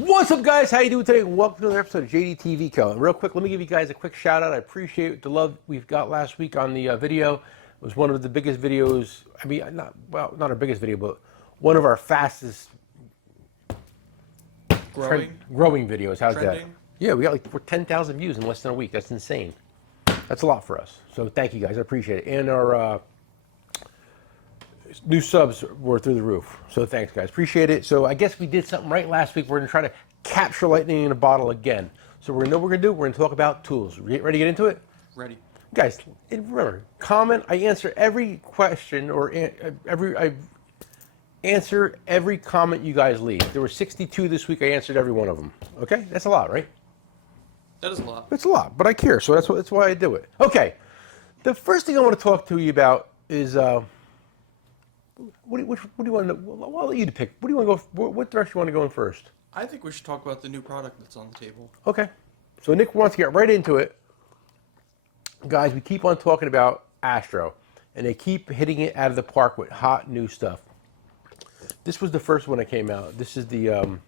What's up, guys? How you doing today? Welcome to another episode of JDTV Co. And real quick, let me give you guys a quick shout out. I appreciate the love we've got last week on the video. It was one of the biggest videos. I mean, not our biggest video, but one of our fastest growing videos. How's Trending? that? Yeah, we got like 10,000 views in less than a week. That's insane. That's a lot for us. So thank you guys. I appreciate it. And our new subs were through the roof. So thanks, guys. Appreciate it. So I guess we did something right last week. We're going to try to capture lightning in a bottle again. So we're going to know what we're going to do. We're going to talk about tools. Ready to get into it? Ready. Guys, remember, comment. I answer every question or I answer every comment you guys leave. There were 62 this week. I answered every one of them. Okay? That's a lot, right? That is a lot. It's a lot, but I care. So that's why I do it. Okay. The first thing I want to talk to you about is... What do you want to know? I'll let you pick. What do you want to go? What direction you want to go in first? I think we should talk about the new product that's on the table. Okay. So Nick wants to get right into it. Guys, we keep on talking about Astro, and they keep hitting it out of the park with hot new stuff. This was the first one that came out. This is the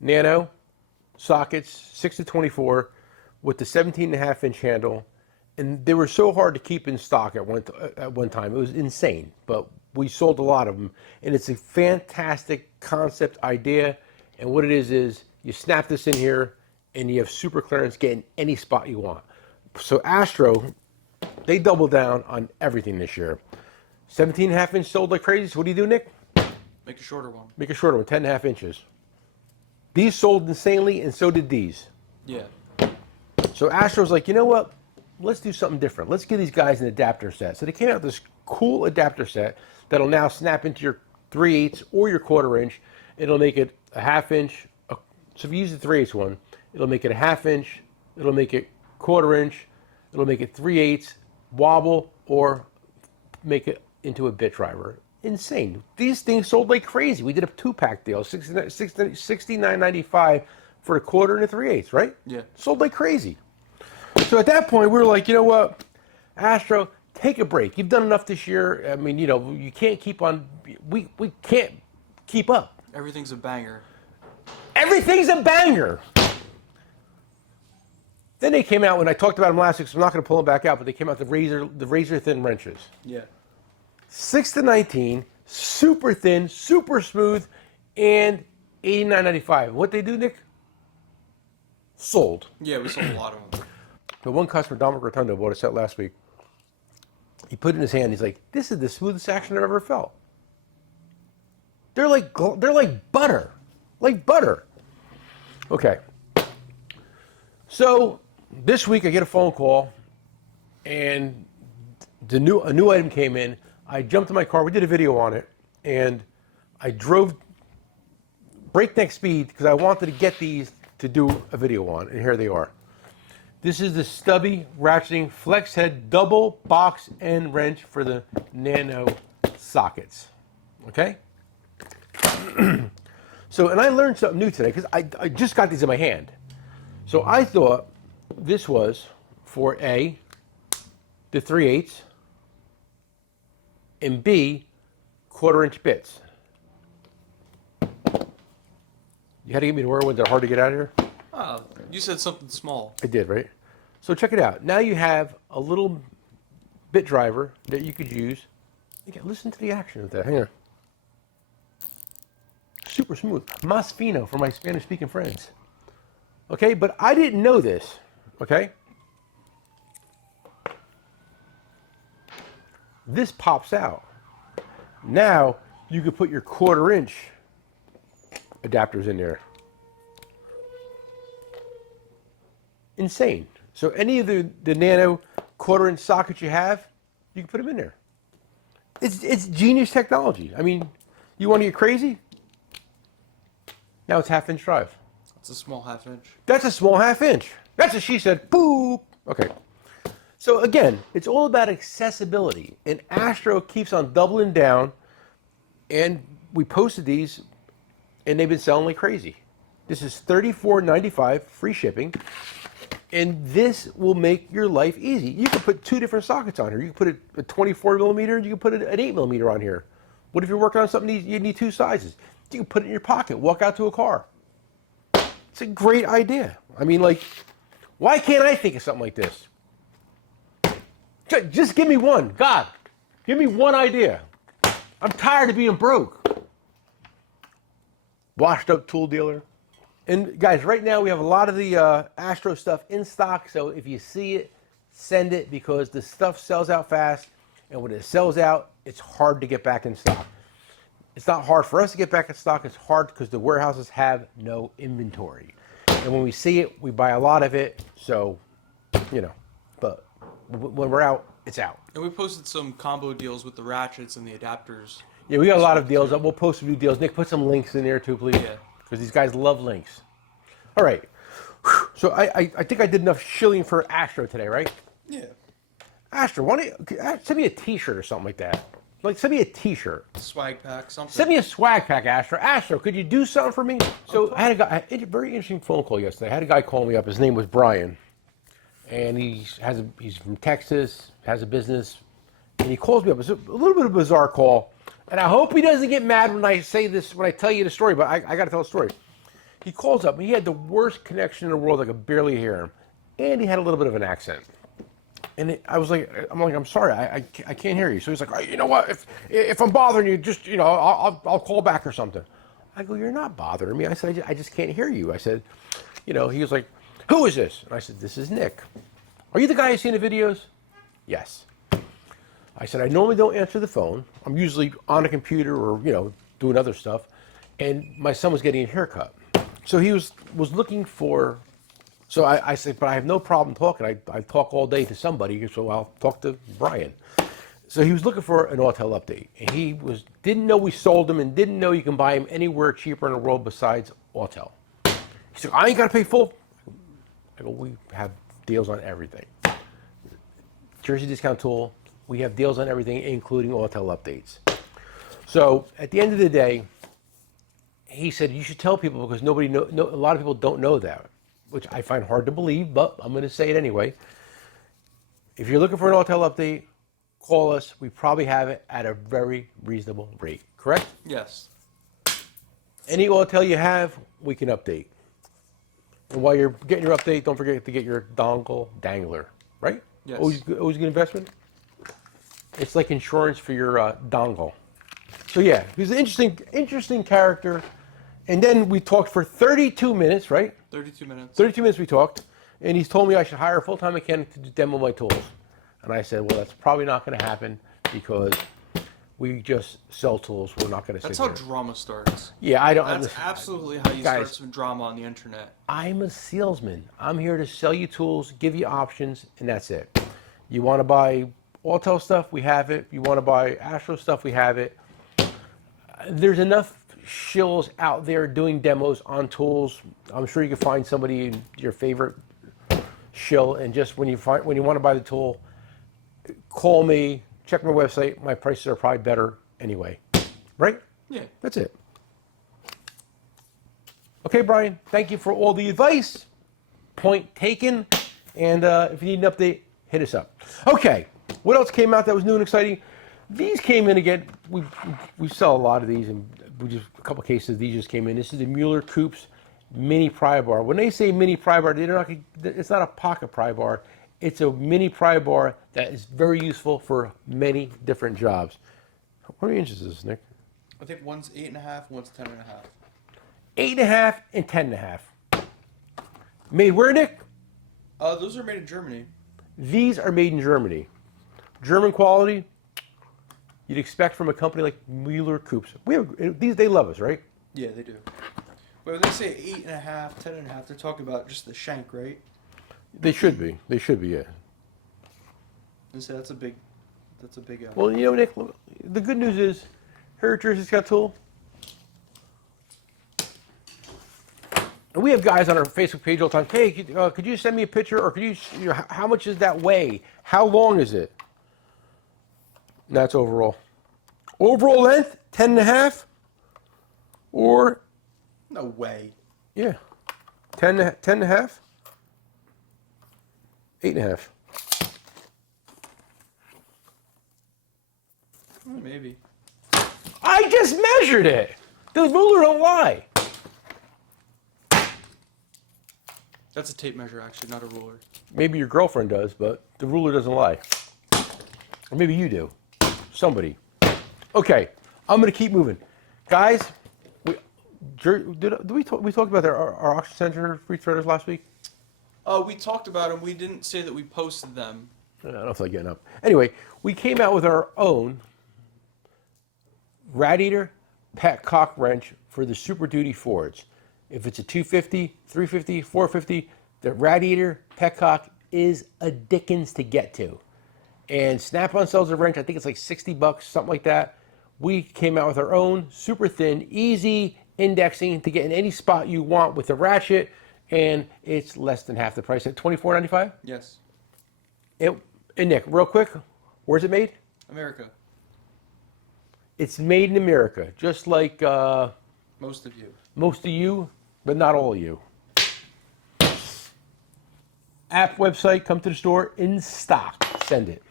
Nano sockets, 6 to 24, with the 17.5-inch handle, and they were so hard to keep in stock at one time. It was insane, but we sold a lot of them, and it's a fantastic concept idea. And what it is you snap this in here, and you have super clearance, get in any spot you want. So Astro, they doubled down on everything this year. 17.5-inch sold like crazy. So what do you do, Nick? Make a shorter one. Make a shorter one, 10.5 inches. These sold insanely, and so did these. Yeah. So Astro's like, you know what? Let's do something different. Let's give these guys an adapter set. So they came out with this cool adapter set that'll now snap into your 3/8 or your 1/4 inch. It'll make it a 1/2 inch. So if you use the 3/8 one, it'll make it a 1/2 inch. It'll make it 1/4 inch. It'll make it 3/8 wobble, or make it into a bit driver. Insane. These things sold like crazy. We did a 2-pack deal, $69.95 for a 1/4 and a 3/8, right? Yeah. Sold like crazy. So at that point, we were like, you know what, Astro, take a break. You've done enough this year. I mean, you know, you can't keep on. We can't keep up. Everything's a banger. Everything's a banger. Then they came out when I talked about them last week, so I'm not going to pull them back out. But they came out the razor thin wrenches. Yeah. 6 to 19, super thin, super smooth, and $89.95. What they do, Nick? Sold. Yeah, we sold a lot of them. The one customer, Dominic Rotundo, bought a set last week. He put it in his hand. He's like, "This is the smoothest action I've ever felt." They're like butter, like butter. Okay. So this week I get a phone call, and a new item came in. I jumped in my car. We did a video on it, and I drove breakneck speed because I wanted to get these to do a video on, and here they are. This is the stubby ratcheting flex head double box end wrench for the Nano sockets. Okay? So, and I learned something new today because I just got these in my hand. So I thought this was for A, the 3/8, and B, 1/4 inch bits. You had to get me to where was it hard to get out of here? Oh, you said something small. I did, right? So check it out. Now you have a little bit driver that you could use. Again, listen to the action of that. Hang on. Super smooth. Mas fino for my Spanish-speaking friends. Okay, but I didn't know this. Okay? This pops out. Now you could put your 1/4 inch adapters in there. Insane. So any of the Nano 1/4 inch sockets you have, you can put them in there. It's genius technology. I mean, you want to get crazy? Now it's 1/2 inch drive. It's a small 1/2 inch. That's a small 1/2 inch. That's what she said. Boop. Okay. So again, it's all about accessibility. And Astro keeps on doubling down. And we posted these, and they've been selling like crazy. This is $34.95, free shipping. And this will make your life easy. You can put 2 different sockets on here. You can put a 24 millimeter, you can put an 8 millimeter on here. What if you're working on something you need 2 sizes? You can put it in your pocket, walk out to a car. It's a great idea. I mean, like, why can't I think of something like this? Just give me one. God, give me one idea. I'm tired of being broke. Washed up tool dealer. And guys, right now we have a lot of the Astro stuff in stock. So if you see it, send it, because the stuff sells out fast. And when it sells out, it's hard to get back in stock. It's not hard for us to get back in stock. It's hard because the warehouses have no inventory. And when we see it, we buy a lot of it. So, you know, but when we're out, it's out. And we posted some combo deals with the ratchets and the adapters. Yeah, we got a lot of deals. We'll post some new deals. Nick, put some links in there too, please. Yeah. Because these guys love links. All right. So I think I did enough shilling for Astro today, right? Yeah. Astro, why don't you send me a T-shirt or something like that? Like, send me a T-shirt. Swag pack, something. Send me a swag pack, Astro. Astro, could you do something for me? So I had a very interesting phone call yesterday. I had a guy call me up. His name was Brian. And he's from Texas, has a business. And he calls me up. It's a little bit of a bizarre call. And I hope he doesn't get mad when I say this, when I tell you the story, but I got to tell the story. He calls up, and he had the worst connection in the world. I could barely hear him. And he had a little bit of an accent. And I'm sorry, I can't hear you. So he's like, oh, you know what? If I'm bothering you, just, you know, I'll call back or something. I go, you're not bothering me. I said, I just can't hear you. I said, you know, he was like, who is this? And I said, this is Nick. Are you the guy who's seen the videos? Yes. I said, I normally don't answer the phone. I'm usually on a computer or, you know, doing other stuff. And my son was getting a haircut. So he was looking for, so I said, but I have no problem talking. I talk all day to somebody, so I'll talk to Brian. So he was looking for an Autel update. And he didn't know we sold them and didn't know you can buy them anywhere cheaper in the world besides Autel. He said, I ain't got to pay full. I go, we have deals on everything. Jersey Discount Tool, we have deals on everything, including Autel updates. So at the end of the day, he said, you should tell people, because a lot of people don't know that, which I find hard to believe, but I'm going to say it anyway. If you're looking for an Autel update, call us. We probably have it at a very reasonable rate, correct? Yes. Any Autel you have, we can update. And while you're getting your update, don't forget to get your dongle dangler, right? Yes. Always a good investment. It's like insurance for your dongle. So yeah, he's an interesting character. And then we talked for 32 minutes, right? 32 minutes. 32 minutes we talked. And he's told me I should hire a full-time mechanic to demo my tools. And I said, well, that's probably not going to happen because we just sell tools. We're not going to. That's how drama starts. Yeah, I don't. That's absolutely how you start some drama on the internet. I'm a salesman. I'm here to sell you tools, give you options, and that's it. You want to buy Autel stuff? We have it. You want to buy Astro stuff? We have it. There's enough shills out there doing demos on tools. I'm sure you can find somebody in your favorite shill, and just when you want to buy the tool, call me. Check my website. My prices are probably better anyway. Right? Yeah. That's it. Okay, Brian. Thank you for all the advice. Point taken. And if you need an update, hit us up. Okay. What else came out that was new and exciting? These came in again. We sell a lot of these, and a couple of cases. These just came in. This is the Mueller Coops Mini Pry Bar. When they say Mini Pry Bar, it's not a pocket pry bar. It's a mini pry bar that is very useful for many different jobs. How many inches is this, Nick? I think one's 8.5, one's 10.5. 8.5 and 10.5. Made where, Nick? Those are made in Germany. These are made in Germany. German quality you'd expect from a company like Mueller Coops. They love us, right? Yeah, they do. But when they say 8.5, 10.5, they're talking about just the shank, right? They should be. They should be, yeah. And so that's a big. Well, you know, Nick, the good news is, here at Jersey's Got Tool, and we have guys on our Facebook page all the time. Hey, could you send me a picture, or could how much does that weigh? How long is it? And that's overall. Overall length, 10.5, or No way. yeah, 10.5, 8.5. Maybe. I just measured it. The ruler don't lie. That's a tape measure, actually, not a ruler. Maybe your girlfriend does, but the ruler doesn't lie. Or maybe you do. Somebody. Okay, I'm going to keep moving. Guys, we talked about our auction center free threaders last week? We talked about them. We didn't say that we posted them. I don't feel like getting up. Anyway, we came out with our own radiator petcock wrench for the Super Duty Fords. If it's a 250, 350, 450, the radiator petcock is a dickens to get to. And Snap-on sells a wrench, I think it's like $60, something like that. We came out with our own super thin, easy indexing to get in any spot you want with a ratchet, and it's less than half the price at $24.95. Yes. And Nick, real quick, where's it made? America. It's made in America, just like Most of you. most of you, but not all of you. App, website, come to the store, in stock, send it.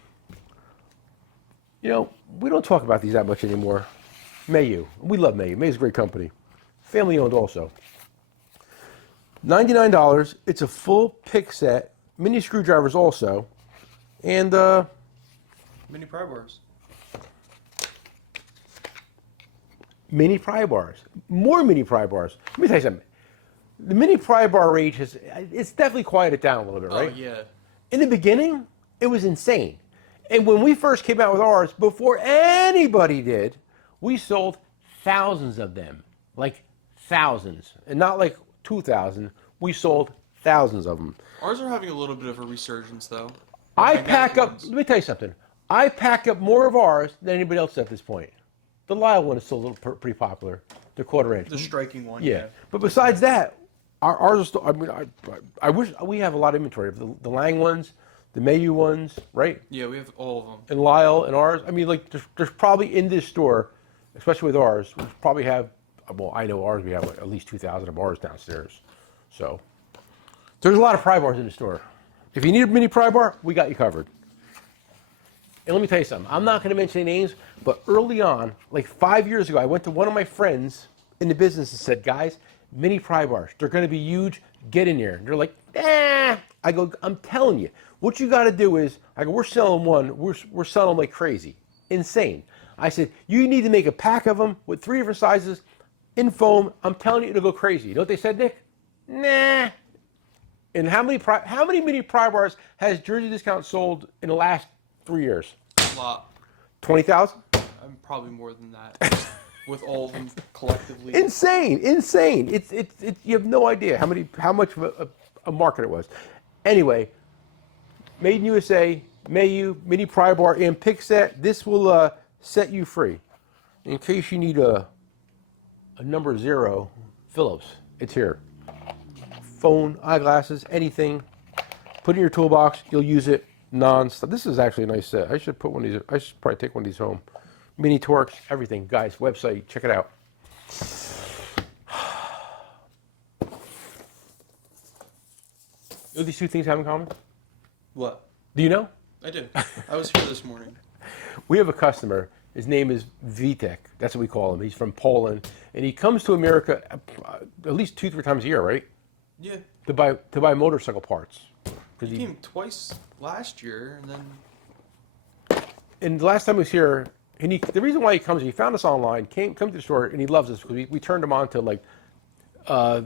You know, we don't talk about these that much anymore. Mayu, we love Mayu. Mayu's a great company. Family owned also. $99, it's a full pick set, mini screwdrivers also, and Mini pry bars. mini pry bars. More mini pry bars. Let me tell you something. The mini pry bar rage it's definitely quieted down a little bit, right? Oh, yeah. In the beginning, it was insane. And when we first came out with ours, before anybody did, we sold thousands of them. Like thousands. And not like 2,000. We sold thousands of them. Ours are having a little bit of a resurgence, though. I Magnetic pack up, ones. let me tell you something. I pack up more of ours than anybody else at this point. The Lyle one is still a little pretty popular. The quarter inch. The striking one. Yeah. But besides that, ours are still, I mean, I wish we have a lot of inventory of the Lang ones, the Mayu ones, right? Yeah, we have all of them. And Lyle and ours. I mean, like, there's probably in this store, especially with ours, we probably have, well, I know ours, we have like at least 2,000 of ours downstairs. So, there's a lot of pry bars in the store. If you need a mini pry bar, we got you covered. And let me tell you something. I'm not going to mention any names, but early on, like 5 years ago, I went to one of my friends in the business and said, guys, mini pry bars, they're going to be huge. Get in there. And they're like, I go, I'm telling you, what you got to do is, I go, we're selling one. We're selling them like crazy. Insane. I said, you need to make a pack of them with 3 different sizes in foam. I'm telling you, it'll go crazy. You know what they said, Nick? Nah. And how many mini pry bars has Jersey Discount sold in the last 3 years? A lot. 20,000? I'm probably more than that. With all of them collectively. Insane. It's you have no idea how much of a market it was. Anyway, made in USA, Mayu, mini pry bar and pick set. This will set you free. In case you need a number 0, Phillips, it's here. Phone, eyeglasses, anything. Put it in your toolbox. You'll use it non-stop. This is actually a nice set. I should put one of these. I should probably take one of these home. Mini Torx, everything. Guys, website, check it out. You know what these two things have in common? What? Do you know? I do. I was here this morning. We have a customer. His name is Vitek. That's what we call him. He's from Poland, and he comes to America at least 2-3 times a year, right? Yeah. To buy motorcycle parts. He came twice last year, and then... And the last time he was here, and the reason why he comes, he found us online, come to the store, and he loves us because we turned him on to like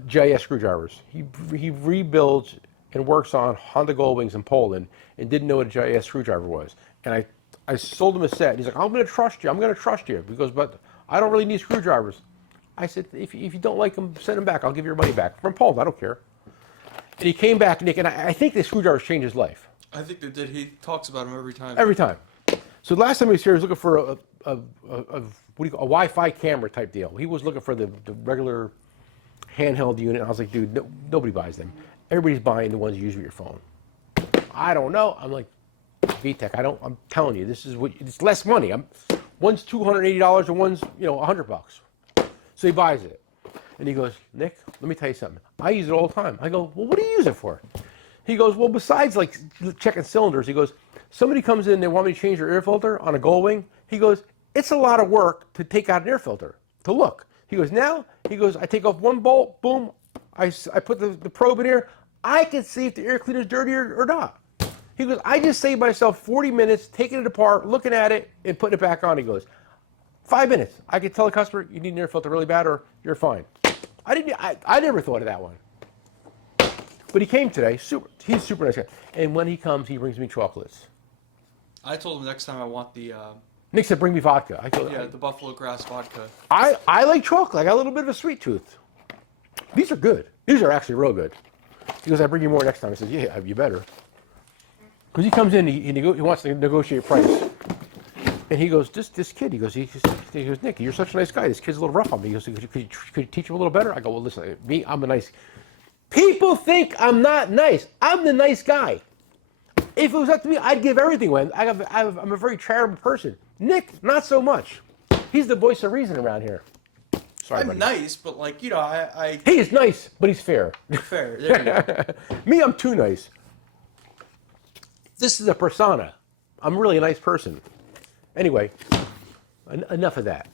GIS screwdrivers. He rebuilds and works on Honda Goldwings in Poland and didn't know what a GIS screwdriver was. And I sold him a set. And he's like, I'm going to trust you. I'm going to trust you. He goes, but I don't really need screwdrivers. I said, if you don't like them, send them back. I'll give you your money back. From Poland, I don't care. And he came back, Nick, and I think the screwdrivers changed his life. I think they did. He talks about them every time. Every time. So the last time he was here, he was looking for a Wi-Fi camera type deal. He was looking for the regular handheld unit. I was like, dude, nobody buys them. Everybody's buying the ones you use with your phone. I don't know. I'm like, VTech, I'm telling you, it's less money. One's $280 and one's, $100. So he buys it. And he goes, Nick, let me tell you something. I use it all the time. I go, well, what do you use it for? He goes, well, besides like checking cylinders, he goes, somebody comes in, they want me to change their air filter on a Goldwing. He goes, it's a lot of work to take out an air filter, to look. He goes, I take off one bolt, boom, I put the probe in here, I can see if the air cleaner's dirty or not. He goes, I just saved myself 40 minutes taking it apart, looking at it, and putting it back on. He goes, 5 minutes. I could tell the customer, you need an air filter really bad or you're fine. I never thought of that one. But he came today. He's super nice guy. And when he comes, he brings me chocolates. I told him next time I want the Nick said, bring me vodka. I told the buffalo grass vodka. I like chocolate. I got a little bit of a sweet tooth. These are good. These are actually real good. He goes, I bring you more next time. I says, yeah, you better. Because he comes in, he wants to negotiate price. And he goes, this kid, he goes, Nick, you're such a nice guy. This kid's a little rough on me. He goes, could you teach him a little better? I go, well, listen, I'm a nice. People think I'm not nice. I'm the nice guy. If it was up to me, I'd give everything away. I'm a very charitable person. Nick, not so much. He's the voice of reason around here. Sorry, I'm buddy. nice, but like, you know, I He is nice, but he's fair. fair. There you go. Me, I'm too nice. This is a persona. I'm really a nice person. Anyway, enough of that.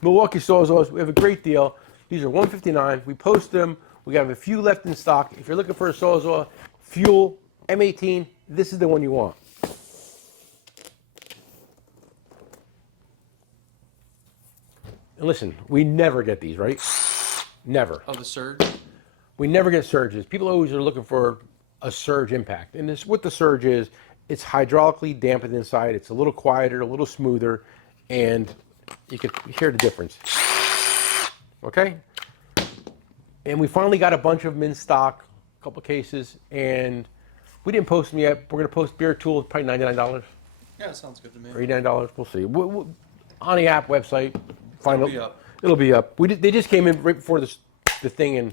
Milwaukee Sawzalls, we have a great deal. These are $159. We post them. We have a few left in stock. If you're looking for a Sawzall, fuel, M18, this is the one you want. And listen, we never get these, right? Never. Oh, the surge. We never get surges. People always are looking for a surge impact. And what the surge is, it's hydraulically dampened inside. It's a little quieter, a little smoother, and you can hear the difference. Okay? And we finally got a bunch of them in stock, a couple cases, and we didn't post them yet. We're going to post Beer Tool, probably $99 Yeah, that sounds good to me. or $89. We'll see. On the app website, It'll be up. It'll be up. They just came in right before the thing, and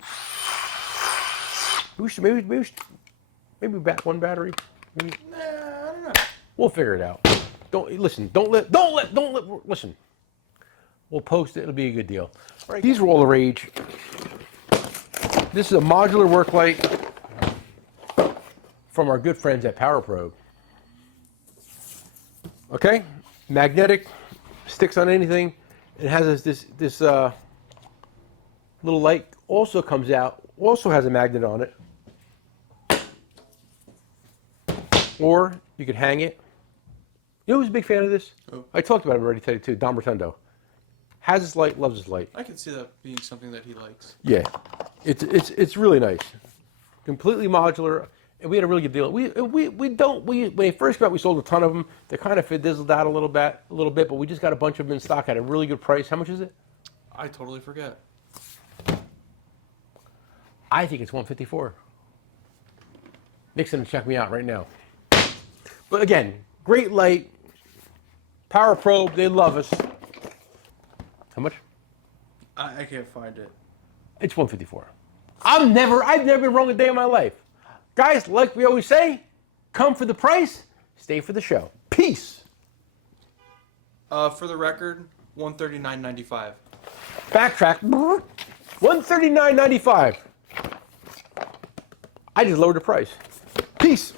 maybe back one battery. Maybe. Nah, I don't know. We'll figure it out. Listen. We'll post it. It'll be a good deal. Right. These were all the rage. This is a modular work light from our good friends at Power Probe. Okay, magnetic, sticks on anything. It has this little light. Also comes out. Also has a magnet on it. Or you could hang it. You know who's a big fan of this? Who? I talked about him already today too. Don Rotundo. Has his light, loves his light. I can see that being something that he likes. Yeah, it's really nice. Completely modular, and we had a really good deal. When they first came out, we sold a ton of them. They kind of fizzled out a little bit, but we just got a bunch of them in stock at a really good price. How much is it? I totally forget. I think it's $154. Nick's gonna check me out right now. But again, great light. Power Probe, they love us. How much? I can't find it. It's $154. I've never been wrong a day in my life. Guys, like we always say, come for the price, stay for the show. Peace. For the record, $139.95. Backtrack. $139.95. I just lowered the price. Peace.